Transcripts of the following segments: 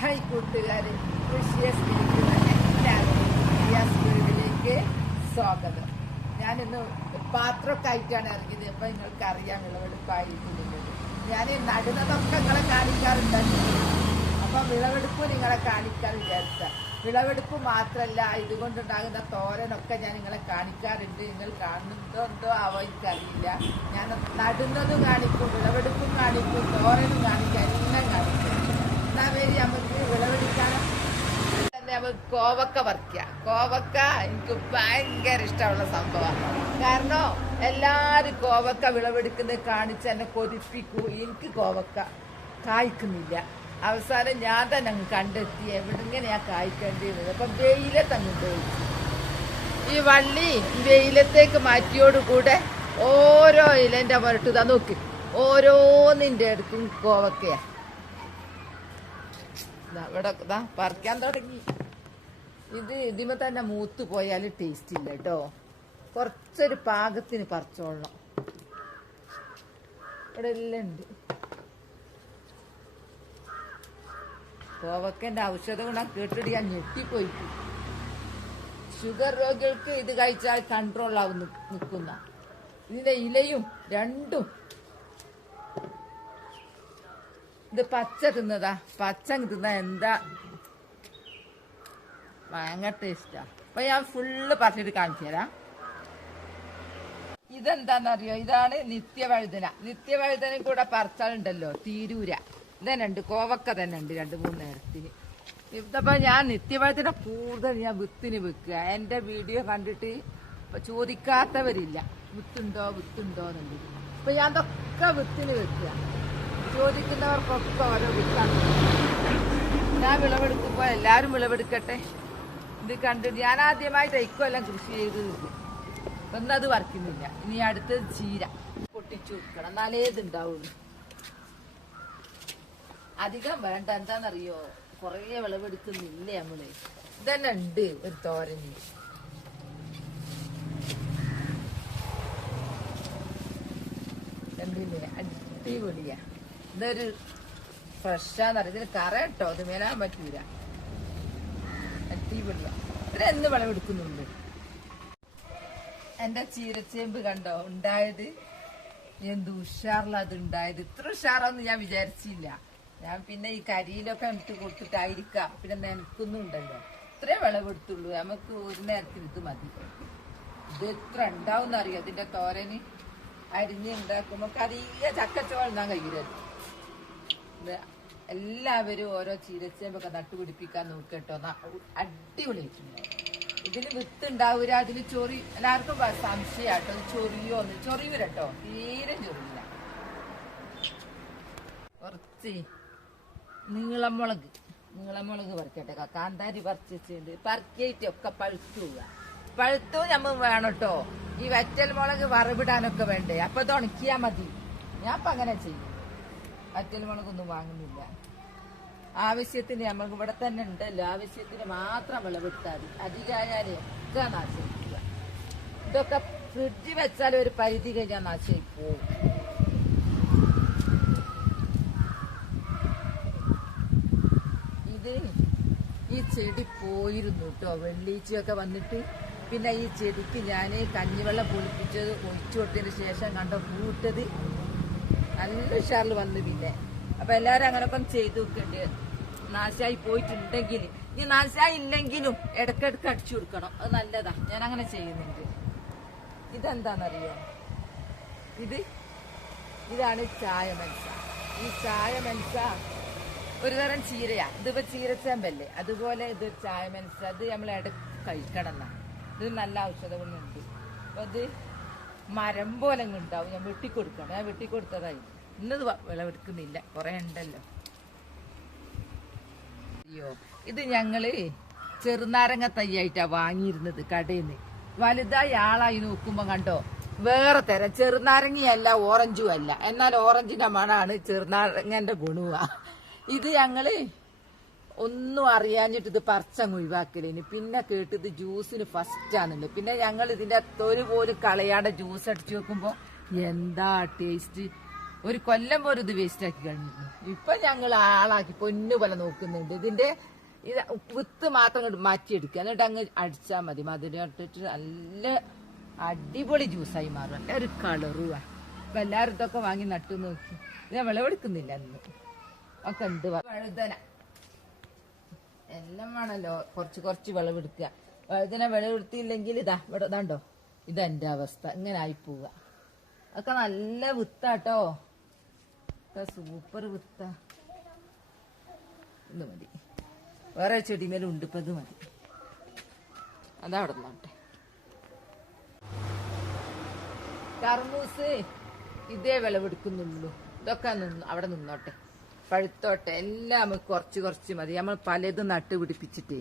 Hi കൂട്ടുകാരെ, കൃഷിയെ സ്നേഹിക്കുന്ന എല്ലാവരും റിയാസ് വീടിലേക്ക് സ്വാഗതം. ഞാനിന്ന് പാത്രമൊക്കെ ആയിട്ടാണ് ഇറങ്ങിയത്. അപ്പൊ നിങ്ങൾക്ക് അറിയാം വിളവെടുപ്പായിരിക്കുന്നത്. ഞാൻ നടുന്നതൊക്കെ നിങ്ങളെ കാണിക്കാറുണ്ടല്ലോ. അപ്പൊ വിളവെടുപ്പ് നിങ്ങളെ കാണിക്കാൻ വിചാരിച്ച വിളവെടുപ്പ് മാത്രമല്ല, ഇതുകൊണ്ടുണ്ടാകുന്ന തോരനൊക്കെ ഞാൻ നിങ്ങളെ കാണിക്കാറുണ്ട്. നിങ്ങൾ കാണുന്നതോ എന്തോ ആവോ എനിക്കറിയില്ല. ഞാൻ നടുന്നതും കാണിക്കും, വിളവെടുപ്പും കാണിക്കും, തോരനും കാണിക്കും, എല്ലാം കാണിക്കും. എന്നാ പേര് നമുക്ക് വിളവെടുക്കാനും നമുക്ക് കോവക്ക പറിക്കുക. കോവക്ക എനിക്ക് ഭയങ്കര ഇഷ്ടമുള്ള സംഭവമാണ്. കാരണം എല്ലാരും കോവക്ക വിളവെടുക്കുന്നത് കാണിച്ച് എന്നെ കൊതിപ്പിക്കൂ. എനിക്ക് കോവക്ക കായ്ക്കുന്നില്ല. അവസാനം ഞാൻ തന്നെ അങ്ങ് കണ്ടെത്തി എവിടെങ്ങനെയാ കായ്ക്കേണ്ടത്. അപ്പൊ വെയിലത്ത് അങ്ങോട്ട് വെച്ചു. ഈ വള്ളി വെയിലത്തേക്ക് മാറ്റിയോടുകൂടെ ഓരോ ഇലന്റെ പുരട്ടുതാ നോക്ക്, ഓരോന്നിന്റെ അടുത്തും കോവക്കയാ. ഇവിടെ പറിക്കാൻ തുടങ്ങി. ഇതിമ തന്നെ മൂത്ത് പോയാൽ ടേസ്റ്റ് ഇല്ല കേട്ടോ. കുറച്ചൊരു പാകത്തിന് പറിച്ചോളണം. ഇവിടെ എല്ലാം ഉണ്ട്. കോവക്കന്റെ ഔഷധ ഗുണം കേട്ടിട്ട് ഞാൻ ഞെട്ടിപ്പോയിട്ട്. ഷുഗർ രോഗികൾക്ക് ഇത് കഴിച്ചാൽ കൺട്രോൾ ആവും നിൽക്കുന്ന. ഇതിന്റെ ഇലയും രണ്ടും. ഇത് പച്ച തിന്നതാ. പച്ച തിന്നാ എന്താ ഭയങ്കര ടേസ്റ്റാ. അപ്പൊ ഞാൻ ഫുള്ള് പറിച്ചിട്ട് കാണിച്ചു തരാം. ഇതെന്താന്നറിയോ? ഇതാണ് നിത്യവഴുതന. നിത്യവഴുതന കൂടെ പറിച്ചാലുണ്ടല്ലോ തീരൂര. ഇതന്നെ ഉണ്ട്, കോവക്ക തന്നെ ഉണ്ട് 2-3 നേരത്തിന്. ഇതപ്പോ ഞാൻ നിത്യവഴുതന കൂടുതൽ ഞാൻ വിത്തിന് വെക്കുക. എന്റെ വീഡിയോ കണ്ടിട്ട് ചോദിക്കാത്തവരില്ല, വിത്തുണ്ടോ എന്നുണ്ട്. അപ്പൊ ഞാൻ ഇതൊക്കെ വിത്തിന് വെക്കുക. ചോദിക്കുന്നവർക്കൊക്കെ ഓരോ വിത്താണ്. ഞാൻ വിളവെടുക്കുമ്പോ എല്ലാരും വിളവെടുക്കട്ടെ. ഇത് കണ്ടിട്ട് ഞാൻ ആദ്യമായിട്ട് ഇക്കൊല്ലം കൃഷി ചെയ്ത് ഒന്നത് പറിക്കുന്നില്ല. ഇനി അടുത്തത് ചീര പൊട്ടിച്ചു വെക്കണം, എന്നാലേ ഇതുണ്ടാവുള്ളൂ. അധികം വേണ്ട. എന്താന്നറിയോ, കൊറേ വിളവെടുക്കുന്നില്ലേ നമ്മള്. ഇതന്നെ ഉണ്ട് ഒരു തോരന്. കണ്ടില്ലേ, അടിപൊളിയാ. ഇതൊരു ഫ്രഷാന്നറിയ. ഇതിന് കറ കേട്ടോ, അത് മേലാൻ പറ്റൂല. അടിപൊളിയാ. ഇതിനെന്ന് വിളവെടുക്കുന്നുണ്ട്. എന്റെ ചീരച്ചേമ്പ് കണ്ടോ ഉണ്ടായത്? എന്ത് ഉഷാറില്ല അത് ഉണ്ടായത്. ഇത്ര ഉഷാറാന്ന് ഞാൻ വിചാരിച്ചില്ല. ഞാൻ പിന്നെ ഈ കരിയിലൊക്കെ ഇട്ട് കൊടുത്തിട്ടായിരിക്കാം. പിന്നെ നനക്കുന്നുണ്ടല്ലോ. ഇത്രേ വിളവെടുത്തുള്ളൂ. നമുക്ക് ഒരു നേരത്തിന് ഇത് മതി. ഇത് എത്ര ഉണ്ടാവും അറിയോ ഇതിന്റെ തോരന്? അരിഞ്ഞ് ഉണ്ടാക്കുമ്പോ കറിയ ചക്കച്ചോളം ഞാൻ കഴിക്കരുത്. എല്ലാവരും ഓരോ ചീരച്ചേമ്പൊക്കെ നട്ടുപിടിപ്പിക്കാൻ നോക്കട്ടോ. അടിപൊളിയായിട്ടുണ്ട്. ഇതിന് വിത്ത് ഉണ്ടാവൂല, അതിന് ചൊറി. എല്ലാവർക്കും സംശയാട്ടോ, അത് ചൊറിയോന്ന്. ചൊറിയൂരട്ടോ, തീരെ ചൊറിയില്ല. കുറച്ച് നീളമുളക് പറിക്കട്ടെ. കാന്താരി പറിച്ചിട്ടുണ്ട്. പറിക്കേറ്റൊക്കെ പഴുത്തു നമ്മൾ വേണം കേട്ടോ. ഈ വറ്റൽ മുളക് വറവിടാനൊക്കെ വേണ്ടേ, അപ്പൊ ഇത് ഉണക്കിയാ മതി. ഞാൻ ഇപ്പൊ അങ്ങനെ ചെയ്യും. വറ്റൽ മുളകൊന്നും വാങ്ങുന്നില്ല. ആവശ്യത്തിന് നമ്മൾക്ക് ഇവിടെ തന്നെ ഉണ്ടല്ലോ, ആവശ്യത്തിന് മാത്രം വിളവെടുത്താൽ മതി. അധികമായാലേ ഒക്കെ നാശിക്കുക. ഇതൊക്കെ ഫ്രിഡ്ജ് വെച്ചാൽ ഒരു പരിധി കഴിഞ്ഞാൽ നാശമായി പോവും. ഇത് ഈ ചെടി പോയിരുന്നു കേട്ടോ, വെള്ളീച്ചയൊക്കെ വന്നിട്ട്. പിന്നെ ഈ ചെടിക്ക് ഞാൻ കഞ്ഞിവെള്ളം പൊളിപ്പിച്ചത് ഒഴിച്ചു കൊടുത്തതിന് ശേഷം കണ്ടോ പൂട്ടത് നല്ല ഉഷാറിൽ വന്നു. പിന്നെ അപ്പൊ എല്ലാരും അങ്ങനൊക്കെ ചെയ്തു വെക്കേണ്ടി. നാശമായി പോയിട്ടുണ്ടെങ്കിൽ, ഇനി നാശമായി ഇല്ലെങ്കിലും ഇടക്കിടക്ക് അടിച്ചു കൊടുക്കണം. അത് നല്ലതാ. ഞാൻ അങ്ങനെ ചെയ്യുന്നുണ്ട്. ഇതെന്താന്നറിയോ? ഇതാണ് ചായ മനസ്സ. ഈ ചായ മനസ്സ ഒരു തരം ചീരയാ. ഇതിപ്പോ ചീരച്ചേമ്പല്ലേ, അതുപോലെ ഇത് ചായ മനസ്സ. അത് നമ്മൾ ഇടക്ക് കഴിക്കണം എന്നാ. ഇത് നല്ല ഔഷധ ഗുണമുണ്ട്. അപ്പൊ ഇത് മരം പോലെ ഉണ്ടാവും. ഞാൻ വെട്ടിക്കൊടുക്കണം. ഞാൻ വെട്ടിക്കൊടുത്തതായി. ഇന്നത് വിളവെടുക്കുന്നില്ല, കുറെ ഉണ്ടല്ലോ. അയ്യോ, ഇത് ഞങ്ങള് ചെറുനാരങ്ങ തൈയായിട്ടാ വാങ്ങിയിരുന്നത് കടയിൽ നിന്ന്. വലുതായി ആളായി നോക്കുമ്പോ കണ്ടോ വേറെ തരം. ചെറുനാരങ്ങയല്ല, ഓറഞ്ചും അല്ല. എന്നാൽ ഓറഞ്ചിന്റെ മണാണ്, ചെറുനാരങ്ങന്റെ ഗുണവാ. ഇത് ഞങ്ങള് ഒന്നും അറിയാഞ്ഞിട്ട് ഇത് പറിച്ചങ്ങ് ഒഴിവാക്കലേന്. പിന്നെ കേട്ടത് ജ്യൂസിന് ഫസ്റ്റ് ആണല്ലോ. പിന്നെ ഞങ്ങൾ ഇതിന്റെ തൊരു പോലും കളയാതെ ജ്യൂസ് അടിച്ചു വെക്കുമ്പോ എന്താ ടേസ്റ്റ്. ഒരു കൊല്ലം പോലും ഇത് വേസ്റ്റ് ആക്കി കഴിഞ്ഞിരുന്നു. ഇപ്പൊ ഞങ്ങൾ ആളാക്കി പൊന്നു പോലെ നോക്കുന്നുണ്ട്. ഇതിന്റെ ഇത് വിത്ത് മാത്രം ഇങ്ങോട്ട് മാറ്റിയെടുക്കുക, എന്നിട്ട് അങ്ങ് അടിച്ചാൽ മതി. മധുരം ഇട്ടിട്ട് നല്ല അടിപൊളി ജ്യൂസായി മാറും. നല്ല ഒരു കളറുവാ. അപ്പൊ എല്ലാവരും ഇതൊക്കെ വാങ്ങി നട്ടു നോക്കി. ഇത് വിളവെടുക്കുന്നില്ല അന്ന് ഒക്കെ ഉണ്ട്. വഴുതന എല്ലാം വേണല്ലോ കുറച്ച് കുറച്ച് വിളവെടുക്കുക. വഴുതന വിളവെടുത്തില്ലെങ്കിൽ ഇവിടെ ഇതാണ്ടോ, ഇതെന്റെ അവസ്ഥ. ഇങ്ങനെ ആയി പോവുക. അതൊക്കെ നല്ല വിത്താട്ടോ, സൂപ്പർ വിത്ത. ഇത് മതി, വേറെ ചെടിമേലും ഉണ്ട്. ഇപ്പൊ ഇത് മതി, അതവിടെ നോട്ടെ. കർമൂസ് ഇതേ വിളവെടുക്കുന്നുള്ളൂ. ഇതൊക്കെ അവിടെ നിന്നോട്ടെ, പഴുത്തോട്ടെ. എല്ലാം നമുക്ക് കുറച്ച് കുറച്ച് മതി. നമ്മൾ പലതും നട്ട് പിടിപ്പിച്ചിട്ടേ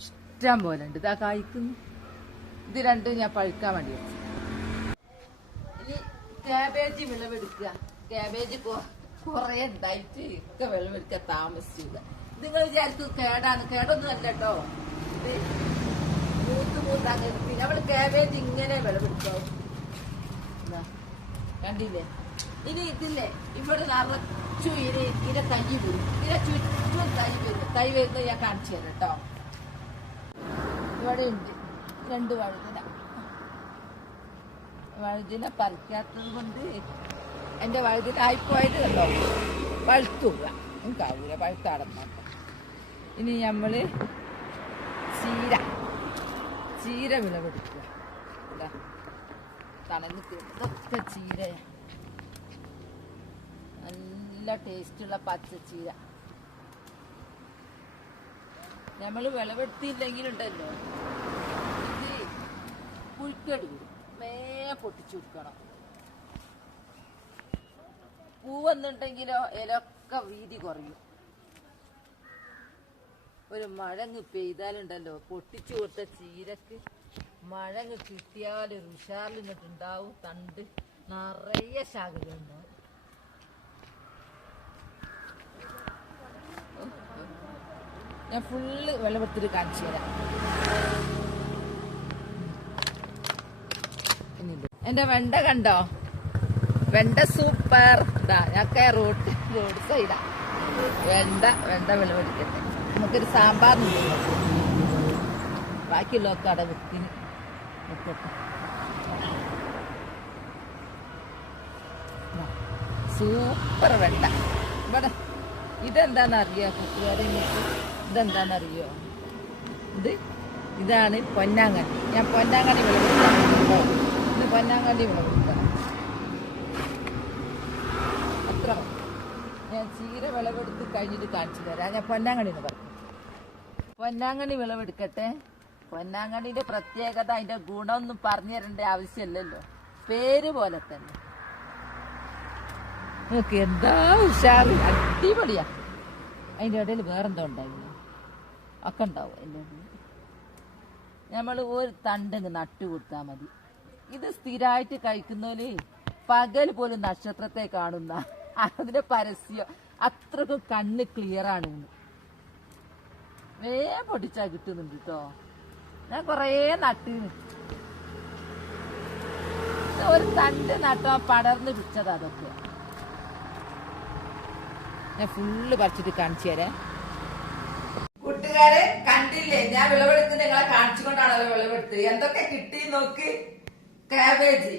ഇഷ്ടം പോലെ ഉണ്ട്. ഇതാ കായ്ക്കുന്നു. ഇത് രണ്ടും ഞാൻ പഴുക്കാൻ വേണ്ടി വെച്ചു. ഇനി കാബേജ് വിളവെടുക്കുക. കാബേജ് കുറെ ഉണ്ടായിട്ട് ഒക്കെ വിളവെടുക്കാൻ താമസിച്ചില്ല. നിങ്ങൾ വിചാരിക്കും കേടാണ്. കേടൊന്നും അല്ല കേട്ടോ. ഇത് മൂത്ത് അങ്ങനെ നമ്മള് കാബേജ് ഇങ്ങനെ വിളവെടുക്കാവും. കണ്ടില്ലേ? ഇനി ഇതില്ലേ ഇവിടെ നിറച്ചു ഇതിനെ തൈ വരും. ഇതിനെ ചുറ്റും തൈ വരും. തൈ വരുന്നത് ഞാൻ കാണിച്ചു തരാം കേട്ടോ. ഇവിടെ ഉണ്ട് 2 വഴുതിന. വഴുതിന പറിക്കാത്തത് കൊണ്ട് എന്റെ വഴുതിന ആയിപ്പോയത് കണ്ടോ, പഴുത്തൂല. എനിക്കാവൂല, പഴുത്താടന്നോട്ടെ. ഇനി നമ്മള് ചീര വിളവെടുക്കുക. തണല് ഇതൊക്കെ ചീരയാ, നല്ല ടേസ്റ്റുള്ള പച്ചച്ചീര. നമ്മൾ വിളവെടുത്തില്ലെങ്കിലുണ്ടല്ലോ ഇത് പുഴുക്കേട് വരും. പൊട്ടിച്ചു കൊടുക്കണം. പൂവെന്നുണ്ടെങ്കിലോ ഇലൊക്കെ വീതി കുറയും. ഒരു മഴങ്ങ് പെയ്താലുണ്ടല്ലോ പൊട്ടിച്ചു കൊടുത്ത ചീരക്ക് മഴങ്ങ് കിട്ടിയാൽ ഒരു ഉഷാറിൽ ഇങ്ങോട്ടുണ്ടാവും. തണ്ട് നിറയെ ശാഖകളുണ്ടാവും. ഞാൻ ഫുള്ള് വിളവെടുത്തിട്ട് കാണിച്ചു തരാം. എന്റെ വെണ്ട കണ്ടോ? വെണ്ട സൂപ്പർ. ഞക്കെ റോഡ് സൈഡാ. വെണ്ട വിളവെടുക്കട്ടെ. നമുക്കൊരു സാമ്പാറിന് ബാക്കിയുള്ളതൊക്കെ അവിടെ വെത്തിന് വെക്കട്ടെ. സൂപ്പർ വെണ്ട. ഇവിടെ ഇതെന്താണെന്നറിയോ കൂട്ടുകാരെ? ഇതെന്താണെന്നറിയോ? ഇതാണ് പൊന്നാങ്കണ്ണി. ഞാൻ പൊന്നാങ്കണ്ണി വിളവെടുക്കാം. ഇത് പൊന്നാങ്കണ്ണി വിളവെടുക്കണം. അത്ര ഞാൻ ചീര വിളവെടുത്ത് കഴിഞ്ഞിട്ട് കാണിച്ചു തരാം. ഞാൻ പൊന്നാങ്കണ്ണി എന്ന് പറഞ്ഞു. പൊന്നാങ്കണ്ണി വിളവെടുക്കട്ടെ. പൊന്നാങ്കണ്ണിന്റെ പ്രത്യേകത, അതിന്റെ ഗുണമൊന്നും പറഞ്ഞു തരേണ്ട ആവശ്യമില്ലല്ലോ. പേര് പോലെ തന്നെ. നോക്ക് എന്താ ഉഷാറ്, അടിപൊളിയാ. അതിന്റെ ഇടയിൽ വേറെന്തോ ഉണ്ടായിരുന്നു, ഒക്കെ ഉണ്ടാവും. അതിൻ്റെ ഇടയിൽ നമ്മൾ ഒരു തണ്ടങ്ങ് നട്ടു കൊടുത്താൽ മതി. ഇത് സ്ഥിരമായിട്ട് കഴിക്കുന്നവര് പകൽ പോലും നക്ഷത്രത്തെ കാണുന്ന അതിന്റെ പരസ്യം അത്രക്കും കണ്ണ് ക്ലിയർ ആണ്. വേഗം പൊട്ടിച്ചാ കിട്ടുന്നുണ്ട് കേട്ടോ. ഞാൻ കൊറേ നട്ട് ഒരു തണ്ട് നട്ടോ പടർന്ന് പിടിച്ചത്. അതൊക്കെ ഞാൻ ഫുള്ള് പറിച്ചിട്ട് കാണിച്ചു തരാം. കൂട്ടുകാരെ കണ്ടില്ലേ, ഞാൻ വിളവെടുത്ത് നിങ്ങളെ കാണിച്ചുകൊണ്ടാണല്ലോ വിളവെടുത്തത്. എന്തൊക്കെ കിട്ടി നോക്ക്. കാബേജ്,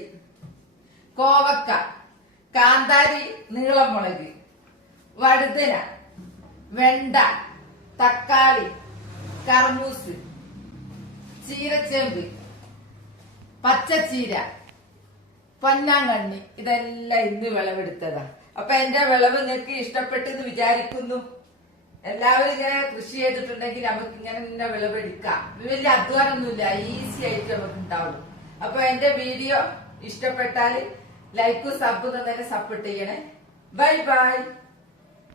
കോവക്ക, കാന്താരി, നീളമുളക്, വഴുതന, വെണ്ട, തക്കാളി, കർമൂസ്, ചീരച്ചേമ്പ്, പച്ചച്ചീര, പൊന്നാങ്കണ്ണി. ഇതെല്ലാം ഇന്ന് വിളവെടുത്തതാ. അപ്പൊ എന്റെ വിളവ് നിങ്ങൾക്ക് ഇഷ്ടപ്പെട്ടെന്ന് വിചാരിക്കുന്നു. എല്ലാവരും ഇങ്ങനെ കൃഷി ചെയ്തിട്ടുണ്ടെങ്കിൽ നമുക്ക് ഇങ്ങനെ വിളവെടുക്കാം. വലിയ അധ്വാനമൊന്നുമില്ല, ഈസി ആയിട്ട് നമുക്ക് ഉണ്ടാവും. അപ്പൊ എന്റെ വീഡിയോ ഇഷ്ടപ്പെട്ടാൽ ലൈക്കും സബും തന്നെ സപ്പോർട്ട് ചെയ്യണേ. Bye bye.